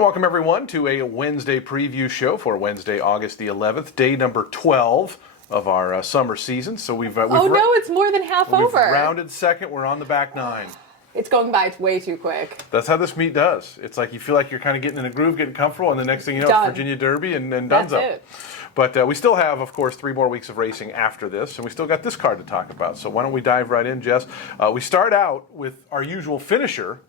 to welcome everyone to a Wednesday preview show for Wednesday, August the 11th, day number 12 of our summer season. So we've it's more than half over. We've rounded second. We're on the back nine. It's going by way too quick. That's how this meet does. It's like you feel like you're kind of getting in a groove, getting comfortable, and the next thing you know, Done. it's Virginia Derby and dunzo. That's it. But we still have, of course, 3 more weeks of racing after this, and we still got this card to talk about. So why don't we dive right in, Jess? We start out with our usual finisher,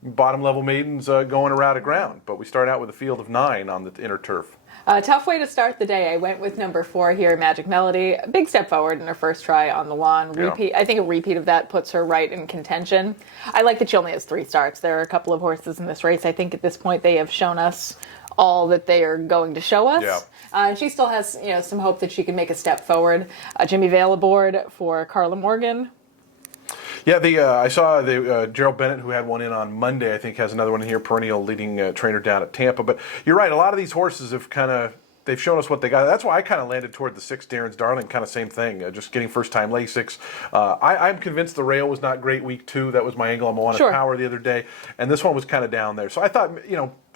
bottom level maidens going around a ground, but we start out with a field of 9 on the inner turf. Tough way to start the day. I went with number 4 here, Magic Melody. A big step forward in her first try on the lawn. Repeat. I think a repeat of that puts her right in contention. I like that she only has 3 starts. There are a couple of horses in this race. I think at this point they have shown us all that they are going to show us. Yeah. And she still has some hope that she can make a step forward. Jimmy Vale aboard for Carla Morgan. Yeah, I saw the Gerald Bennett, who had one in on Monday, I think has another one in here, perennial leading trainer down at Tampa. But you're right, a lot of these horses have they've shown us what they got. That's why I kind of landed toward the 6, Darren's Darling, kind of same thing, just getting first-time Lasix. I'm convinced the rail was not great week 2. That was my angle on Moana Power the other day. And this one was kind of down there. So I thought,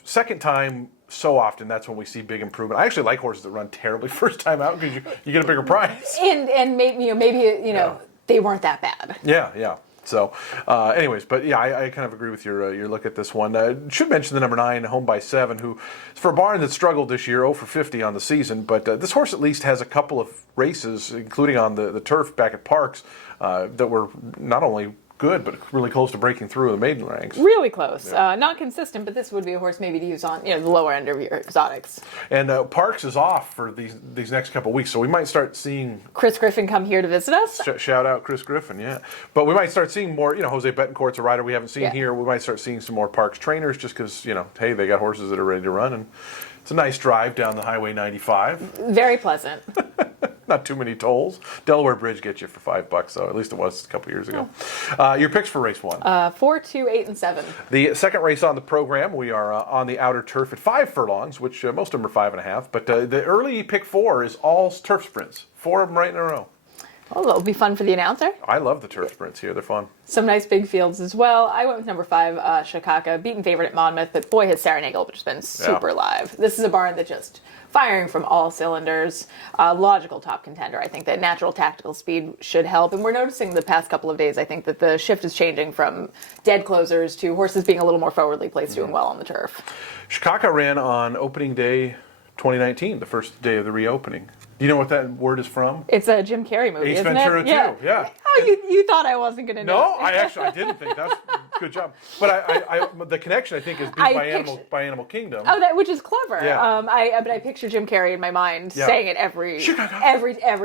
second time, so often that's when we see big improvement. I actually like horses that run terribly first time out because you get a bigger prize. And maybe they weren't that bad. Yeah. So, anyways, but yeah, I kind of agree with your look at this one. Should mention the number 9, Home by 7, who, for a barn that struggled this year, 0 for 50 on the season, but this horse at least has a couple of races, including on the turf back at Parks, that were not only good, but really close to breaking through the maiden ranks. Really close. Yeah. Not consistent, but this would be a horse maybe to use on the lower end of your exotics. And Parks is off for these next couple of weeks, so we might start seeing Chris Griffin come here to visit us. Shout out Chris Griffin, yeah. But we might start seeing more, Jose Betancourt's a rider we haven't seen here. We might start seeing some more Parks trainers just because, hey, they got horses that are ready to run, and it's a nice drive down the Highway 95. Very pleasant. Not too many tolls. Delaware Bridge gets you for $5, though. At least it was a couple years ago. Your picks for race 1? 4, 2, 8, and 7. The second race on the program, we are on the outer turf at 5 furlongs, which most of them are 5.5. But the early pick 4 is all turf sprints. 4 of them right in a row. Well, that'll be fun for the announcer. I love the turf sprints here. They're fun. Some nice big fields as well. I went with number 5, Shikaka, beaten favorite at Monmouth, but boy, has Sarah Nagel just been super live. This is a barn that just firing from all cylinders. Logical top contender. I think that natural tactical speed should help. And we're noticing the past couple of days, I think that the shift is changing from dead closers to horses being a little more forwardly placed, doing well on the turf. Shikaka ran on opening day 2019, the first day of the reopening. Do you know what that word is from? It's a Jim Carrey movie, Ace isn't Ventura it? 2, yeah. Oh, you thought I wasn't going to know. No, I didn't think. That's good job. But I the connection, I think, is by Animal Kingdom. Oh, which is clever. Yeah. But I picture Jim Carrey in my mind saying it every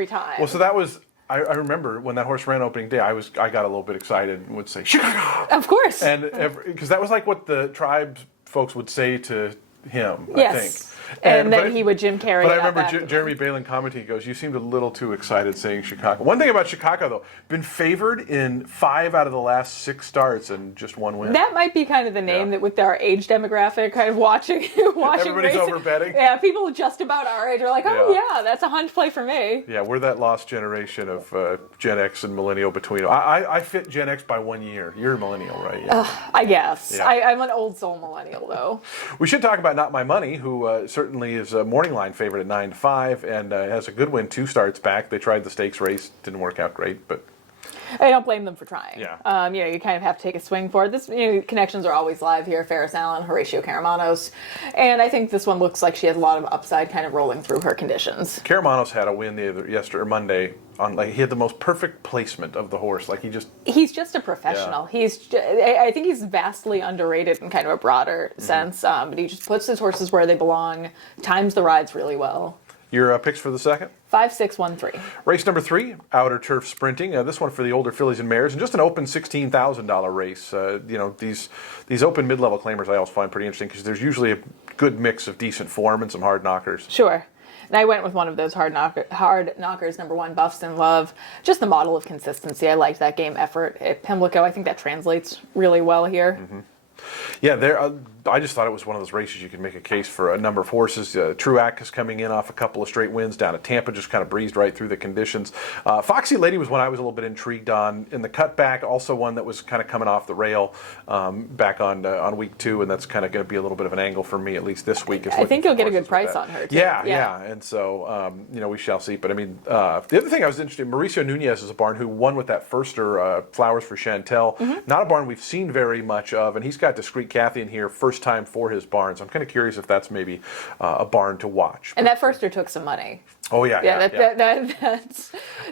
time. Well, so that was, I remember when that horse ran opening day, I got a little bit excited and would say, Chicago! Of course. And because that was like what the tribes folks would say to him, yes. I think. And then he would Jim Carrey. But I remember Jeremy Balin commenting, he goes, you seemed a little too excited saying Chicago. One thing about Chicago, though, been favored in 5 out of the last 6 starts and just 1 win. That might be kind of the name that with our age demographic, kind of watching Everybody's racing. over betting. Yeah, people just about our age are like, that's a hunch play for me. Yeah, we're that lost generation of Gen X and millennial between. I fit Gen X by 1 year. You're a millennial, right? Yeah. I guess. Yeah. I'm an old soul millennial, though. We should talk about Not My Money, who certainly is a morning line favorite at 9-5 and has a good win 2 starts back. They tried the stakes race, didn't work out great, but I don't blame them for trying. Yeah. You kind of have to take a swing for it. This connections are always live here. Ferris Allen, Horatio Caramanos, and I think this one looks like she has a lot of upside, kind of rolling through her conditions. Caramanos had a win Monday. He had the most perfect placement of the horse. He's just a professional. Yeah. I think he's vastly underrated in kind of a broader sense. But he just puts his horses where they belong, times the rides really well. Your picks for the second? 5, 6, 1, 3. Race number 3, outer turf sprinting. This one for the older fillies and mares, and just an open $16,000 race. These open mid-level claimers I always find pretty interesting because there's usually a good mix of decent form and some hard knockers. Sure. And I went with one of those hard knockers, number 1, Buffston Love. Just the model of consistency. I liked that game effort at Pimlico. I think that translates really well here. Mm-hmm. Yeah, I just thought it was one of those races you could make a case for a number of horses. Truax is coming in off a couple of straight wins down at Tampa, just kind of breezed right through the conditions. Foxy Lady was one I was a little bit intrigued on in the cutback, also one that was kind of coming off the rail back on week 2, and that's kind of going to be a little bit of an angle for me, at least this week. I think you'll get a good price on her, too. Yeah. And so, we shall see. But, I mean, the other thing I was interested in, Mauricio Nunez is a barn who won with that firster, Flowers for Chantel. Not a barn we've seen very much of, and he's got Discreet Kathy in here, first time for his barn. So I'm kind of curious if that's maybe a barn to watch. And that firster took some money. Oh, yeah.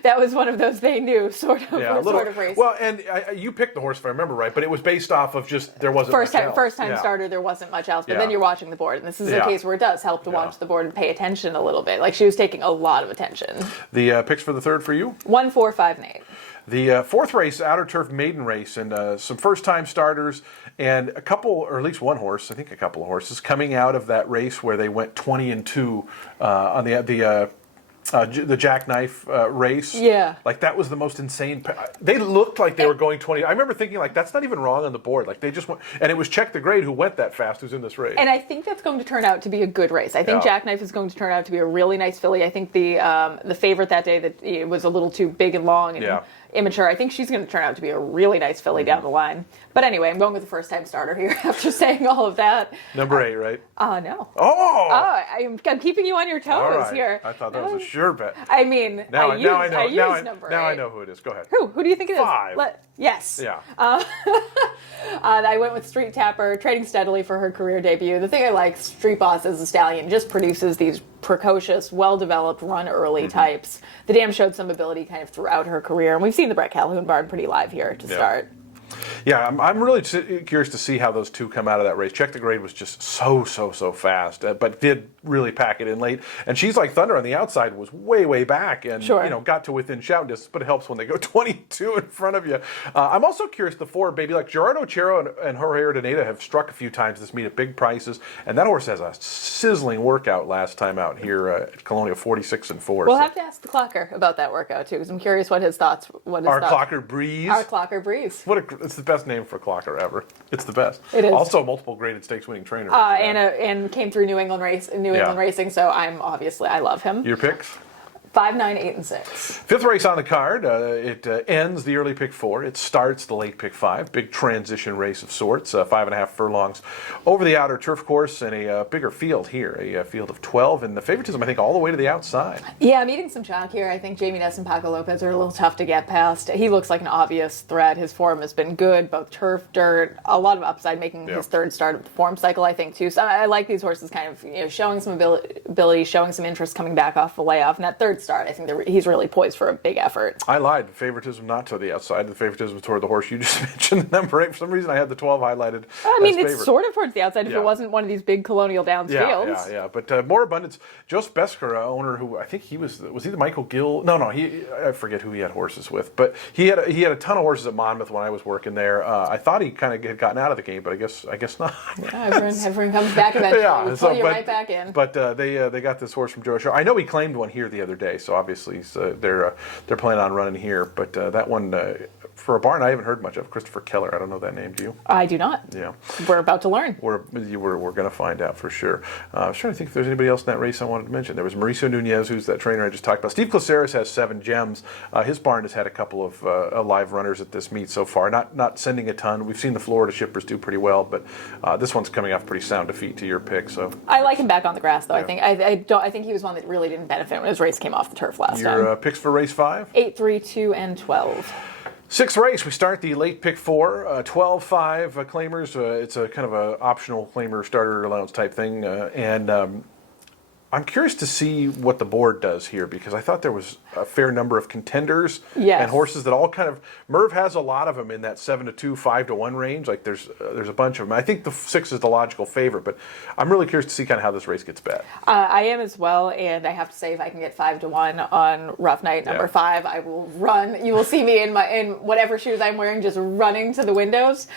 That was one of those they knew sort of race. Well, and you picked the horse, if I remember right, but it was based off of just there wasn't first much time else. starter, there wasn't much else. But Yeah. then you're watching the board, and this is a case where it does help to watch the board and pay attention a little bit. Like, she was taking a lot of attention. The picks for the third for you? 1, 4, 5, and 8. The fourth race, Outer Turf Maiden Race, and some first-time starters, and a couple, or at least one horse, I think a couple of horses, coming out of that race where they went 20-2 on the jackknife race. Yeah. Like, that was the most insane. They looked like they were going 20. I remember thinking, like, that's not even wrong on the board. Like, they just went, and it was Check the Grade who went that fast, who's in this race. And I think that's going to turn out to be a good race. I think Jackknife is going to turn out to be a really nice filly. I think the favorite that day, that it was a little too big and long and immature, I think she's going to turn out to be a really nice filly down the line. But anyway, I'm going with the first-time starter here after saying all of that. Number 8, right? No. Oh! I'm keeping you on your toes here. I thought that was a sure bet. I mean, Now I know. number 8. Now I know who it is. Go ahead. Who do you think it is? 5. Yes. Yeah. I went with Street Tapper, trading steadily for her career debut. The thing I like, Street Boss as a stallion just produces these precocious, well-developed, run-early types. The dam showed some ability kind of throughout her career, and we've seen the Brett Calhoun barn pretty live here to start. Yeah, I'm really curious to see how those two come out of that race. Check the Grade was just so fast, but did really pack it in late. And She's Like Thunder on the outside was way back and got to within shout distance, but it helps when they go 22 in front of you. I'm also curious, the 4, Baby Luck. Gerardo Chero and Jorge Ordaneta have struck a few times this meet at big prices, and that horse has a sizzling workout last time out here at Colonial, 46-4. We'll have to ask the Clocker about that workout too, because I'm curious what his thoughts. Clocker Breeze. Our Clocker Breeze. It's the best name for a clocker ever. It's the best. It is. Also, multiple graded stakes winning trainer. And came through New England racing, so I love him. Your picks? 5, 9, 8, and 6. Fifth race on the card. It ends the early pick 4. It starts the late pick 5. Big transition race of sorts. 5.5 furlongs over the outer turf course and a bigger field here. A field of 12. And the favoritism, I think, all the way to the outside. Yeah, I'm eating some chalk here. I think Jamie Ness and Paco Lopez are a little tough to get past. He looks like an obvious threat. His form has been good, both turf, dirt, a lot of upside, making his third start of the form cycle, I think, too. So I like these horses kind of showing some ability, showing some interest coming back off the layoff. And that third start, I think he's really poised for a big effort. I lied. The favoritism not to the outside. The favoritism toward the horse you just mentioned, number 8. For some reason, I had the 12 highlighted. I mean, it's sort of towards the outside if it wasn't one of these big Colonial Downs fields. Yeah. But more abundance. Joseph Besker, owner who I think he was he the Michael Gill? No, I forget who he had horses with. But he had a ton of horses at Monmouth when I was working there. I thought he kind of had gotten out of the game, but I guess not. Yeah, everyone comes back eventually. We pull you right back in. But they got this horse from Joe Show. I know he claimed one here the other day, so obviously they're planning on running here. But that one, for a barn I haven't heard much of, Christopher Keller. I don't know that name. Do you? I do not. Yeah. We're about to learn. We're going to find out for sure. I was trying to think if there's anybody else in that race I wanted to mention. There was Mauricio Nunez, who's that trainer I just talked about. Steve Claceres has 7 gems. His barn has had a couple of live runners at this meet so far. Not sending a ton. We've seen the Florida shippers do pretty well, but this one's coming off pretty sound defeat to your pick. So I like him back on the grass, though. Yeah. I think he was one that really didn't benefit when his race came off the turf last time. Your picks for race 5? 8, 3, 2, and 12. 6th race, we start the late pick 4, 12-5 claimers. It's a kind of a optional claimer starter allowance type thing, and I'm curious to see what the board does here because I thought there was a fair number of contenders and horses that all kind of Merv has a lot of them in that 7-2, 5-1 range. Like there's a bunch of them. I think the 6 is the logical favorite, but I'm really curious to see kind of how this race gets bet. I am as well, and I have to say if I can get 5-1 on Rough Night number 5, I will run. You will see me in whatever shoes I'm wearing, just running to the windows.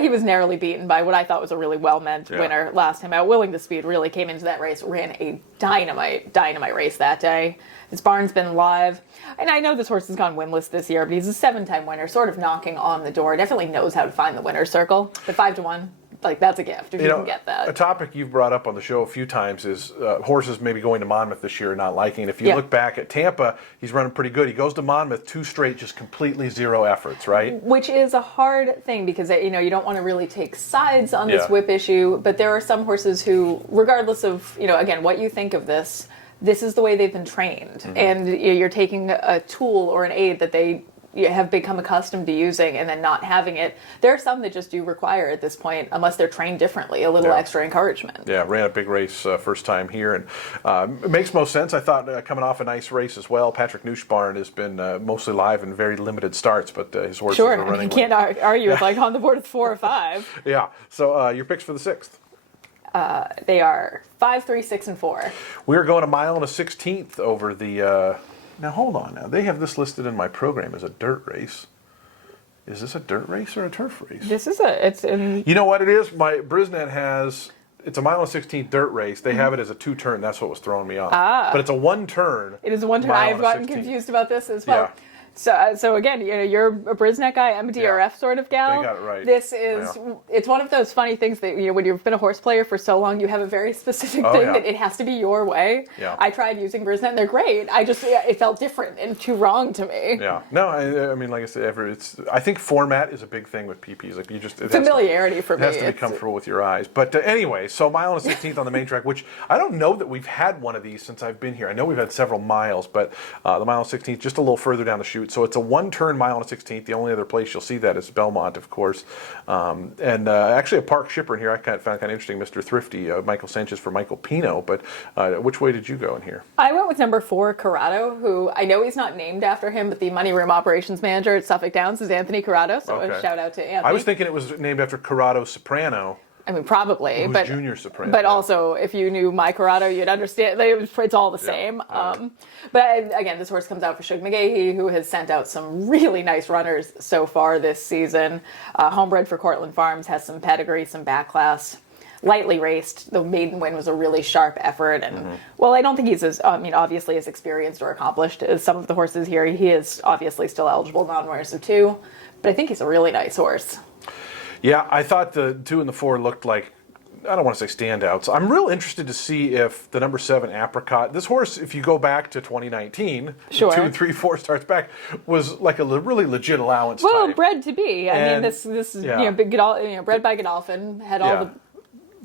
He was narrowly beaten by what I thought was a really well-meant winner last time out. Willing the Speed really came into that race, ran a dynamite race that day. His barn's been live. And I know this horse has gone winless this year, but he's a 7-time winner, sort of knocking on the door. Definitely knows how to find the winner's circle. But 5-1, like that's a gift if you can get that. A topic you've brought up on the show a few times is horses maybe going to Monmouth this year and not liking it. If you look back at Tampa, he's running pretty good. He goes to Monmouth 2 straight, just completely 0 efforts, right? Which is a hard thing because you don't want to really take sides on this whip issue, but there are some horses who, regardless of again what you think of this is the way they've been trained, and you're taking a tool or an aid that they have become accustomed to using and then not having it. There are some that just do require at this point, unless they're trained differently, a little extra encouragement. Yeah, ran a big race first time here, and it makes most sense. I thought coming off a nice race as well. Patrick Nuschbarn has been mostly live in very limited starts, but his horses are running. You can't argue with on the board with 4 or 5. Yeah, so your picks for the 6th? They are 5, 3, 6, and 4. We're going a mile and a 16th over the... Now, hold on. Now, they have this listed in my program as a dirt race. Is this a dirt race or a turf race? It's in... You know what it is? My Brisnet has... It's a mile and 16th dirt race. They have it as a 2-turn. That's what was throwing me off. But it's a 1-turn. It is a 1-turn. I've gotten confused about this as well. Yeah. So again, you're a Brisnet guy, MDRF sort of gal. They got it right. This is, it's one of those funny things that, when you've been a horse player for so long, you have a very specific thing that it has to be your way. Yeah. I tried using Brisnet and they're great. It felt different and too wrong to me. Yeah. No, I mean, like I said, I think format is a big thing with PPs. Like familiarity for me. It has to be comfortable with your eyes. But anyway, so mile and a 16th on the main track, which I don't know that we've had one of these since I've been here. I know we've had several miles, but the mile and 16th, just a little further down the chute. So it's a 1-turn mile and a 16th. The only other place you'll see that is Belmont, of course. And actually a park shipper in here I found kind of interesting, Mr. Thrifty, Michael Sanchez for Michael Pino. But which way did you go in here? I went with number 4, Corrado, who I know he's not named after him, but the money room operations manager at Suffolk Downs is Anthony Corrado. So a shout out to Anthony. I was thinking it was named after Corrado Soprano. I mean, probably, but junior soprano. But also, if you knew my Corrado, you'd understand. It's all the same. But again, this horse comes out for Shug McGahee, who has sent out some really nice runners so far this season. Homebred for Cortland Farms, has some pedigree, some back class. Lightly raced. The maiden win was a really sharp effort, and well, I don't think he's obviously as experienced or accomplished as some of the horses here. He is obviously still eligible non-winners of 2, but I think he's a really nice horse. Yeah, I thought the 2 and the 4 looked like, I don't want to say standouts. I'm real interested to see if the number 7 Apricot, this horse, if you go back to 2019, 2 and 3, 4 starts back, was like a really legit allowance type. Bred to be. I mean, this is bred by Godolphin, had all the.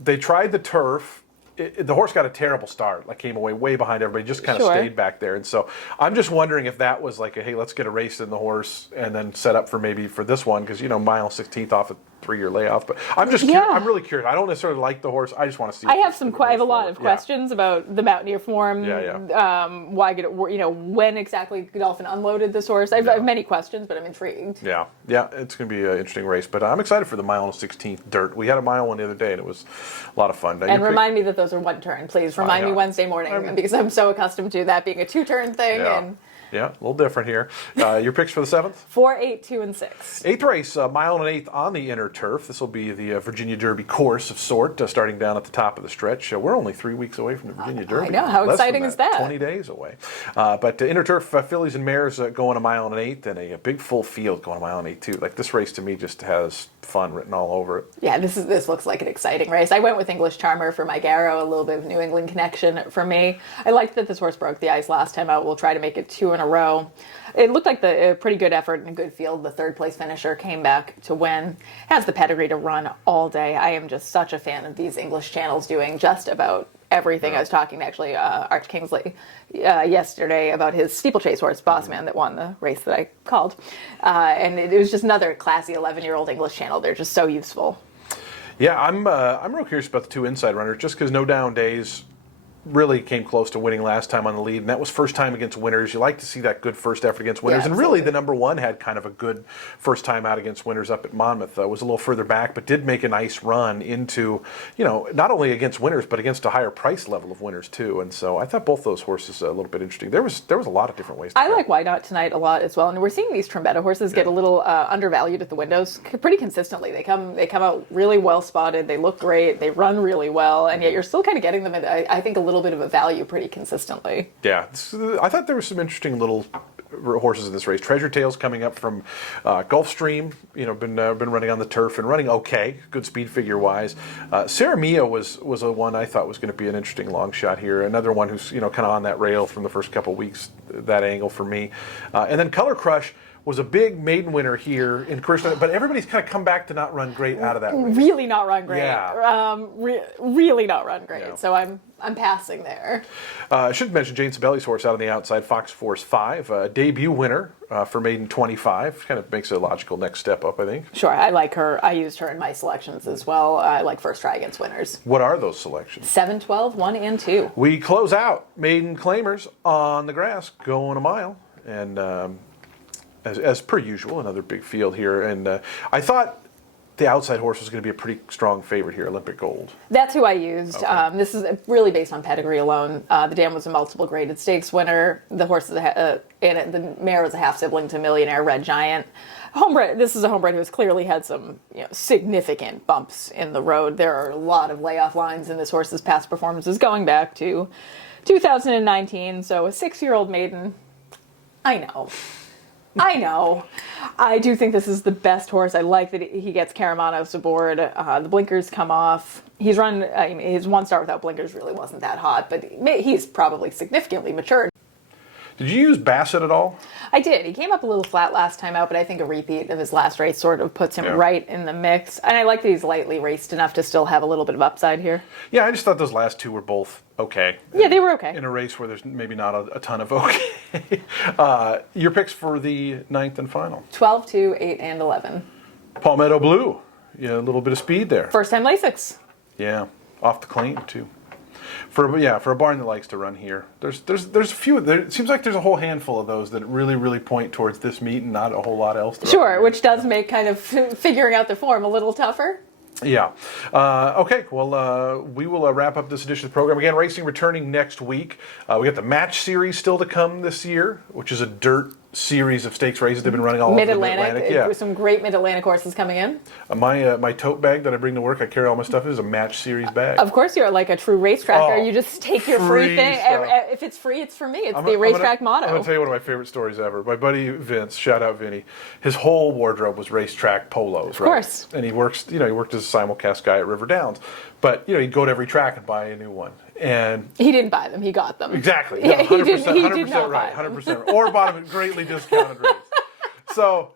They tried the turf. The horse got a terrible start, like came away way behind everybody, just kind of stayed back there. And so I'm just wondering if that was like, hey, let's get a race in the horse and then set up for this one, because, mile 16th off a 3-year layoff. But I'm just I'm really curious. I don't necessarily like the horse. I just want to see. I have a lot of questions about the Mountaineer form. Why when exactly Godolphin unloaded this horse. I have many questions, but I'm intrigued. Yeah, it's going to be an interesting race. But I'm excited for the mile and 16th dirt. We had a mile one the other day, and it was a lot of fun. And remind me that those are 1-turn, please. Remind me Wednesday morning, because I'm so accustomed to that being a 2-turn thing. And yeah, a little different here. Your picks for the 7th? 4, 8, 2, and 6. 8th race, mile and an 1/8 on the inner turf. This will be the Virginia Derby course of sort, starting down at the top of the stretch. We're only 3 weeks away from the Virginia Derby. I know, how exciting is that? 20 days away. But inner turf fillies and mares going a mile and an 1/8, and a big full field going a mile and 1/8 too. Like, this race to me just has fun written all over it. Yeah, this looks like an exciting race. I went with English Charmer for my Garrow, a little bit of New England connection for me. I liked that this horse broke the ice last time out. We'll try to make it 2 in a row. It looked like a pretty good effort and a good field. The 3rd place finisher came back to win. Has the pedigree to run all day. I am just such a fan of these English channels doing just about everything. I was talking to actually Arch Kingsley yesterday about his steeplechase horse, Bossman, that won the race that I called. And it was just another classy 11-year-old English channel. They're just so useful. Yeah, I'm real curious about the 2 inside runners, just because No Down Days really came close to winning last time on the lead, and that was first time against winners. You like to see that good first effort against winners, and really the number 1 had kind of a good first time out against winners up at Monmouth. Was a little further back, but did make a nice run into, not only against winners, but against a higher price level of winners too. And so I thought both those horses a little bit interesting. There was a lot of different ways to go. like Why Not Tonight a lot as well, and we're seeing these Trombetta horses get a little undervalued at the windows pretty consistently. They come out really well spotted. They look great. They run really well, and yet you're still kind of getting them at, I think, a little bit of a value pretty consistently. Yeah, I thought there was some interesting little horses in this race. Treasure Tales coming up from Gulfstream, been running on the turf and running okay, good speed figure wise. Sarah Mia was a one I thought was going to be an interesting long shot here. Another one who's kind of on that rail from the first couple weeks, that angle for me. And then Color Crush was a big maiden winner here in Christmas, but everybody's kind of come back to not run great out of that race. Really not run great. Yeah. Really not run great. Yeah. So I'm passing there. I should mention Jane Sabelli's horse out on the outside, Fox Force 5, a debut winner for maiden 25. Kind of makes a logical next step up, I think. Sure, I like her. I used her in my selections as well. I like first try against winners. What are those selections? 7, 12, 1, and 2. We close out maiden claimers on the grass, going a mile, and as per usual, another big field here. And I thought the outside horse was going to be a pretty strong favorite here, Olympic Gold. That's who I used. Okay. This is really based on pedigree alone. The dam was a multiple graded stakes winner. The horse is the mare was a half sibling to Millionaire Red Giant. Homebred. This is a homebred who has clearly had some significant bumps in the road. There are a lot of layoff lines in this horse's past performances going back to 2019. So a 6-year-old maiden. I know. I do think this is the best horse. I like that he gets Karamanos aboard. The blinkers come off. He's run, his one start without blinkers really wasn't that hot, but he's probably significantly matured. Did you use Bassett at all? I did. He came up a little flat last time out, but I think a repeat of his last race sort of puts him right in the mix. And I like that he's lightly raced enough to still have a little bit of upside here. Yeah, I just thought those last two were both okay. Yeah, they were okay. In a race where there's maybe not a ton of okay. Your picks for the 9th and final? 12, 2, 8, and 11. Palmetto Blue. Yeah, a little bit of speed there. First time Lasix. Yeah, off the clean too. For a barn that likes to run here, there's a few. It seems like there's a whole handful of those that really point towards this meet and not a whole lot else. Sure, which does make kind of figuring out the form a little tougher. Yeah. Okay. Well, we will wrap up this edition of the program. Again, racing returning next week. We got the match series still to come this year, which is a dirt series of stakes races they've been running all over the Mid-Atlantic. Yeah. With some great Mid-Atlantic horses coming in. My tote bag that I bring to work, I carry all my stuff, is a match series bag. Of course, you're like a true racetracker. Oh, you just take your free thing. Stuff. If it's free, it's for me. It's the racetrack motto. I'm going to tell you one of my favorite stories ever. My buddy Vince, shout out Vinny, his whole wardrobe was racetrack polos, right? Of course. And he worked as a simulcast guy at River Downs. But, he'd go to every track and buy a new one. And he didn't buy them, he got them. Exactly. Yeah, 100%, he did 100% not right. buy them. 100%. Or bought them at greatly discounted rates. So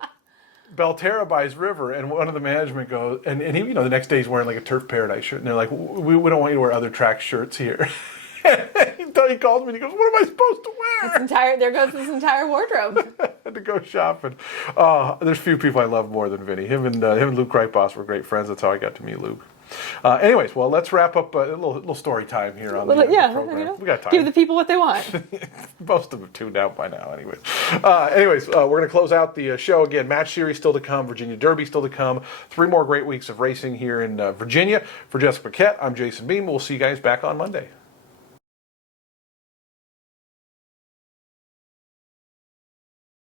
Belterra buys River, and one of the management goes, and he, the next day he's wearing like a Turf Paradise shirt, and they're like, we don't want you to wear other track shirts here. He calls me and he goes, what am I supposed to wear? There goes this entire wardrobe. I had to go shopping. There's few people I love more than Vinny. Him and Luke Kreitbos were great friends. That's how I got to meet Luke. Anyways, well, let's wrap up a little story time here on the program. We got time. Give the people what they want. Most of them tuned out by now, anyways. We're going to close out the show again. Match series still to come. Virginia Derby still to come. 3 more great weeks of racing here in Virginia. For Jessica Paquette, I'm Jason Beem. We'll see you guys back on Monday.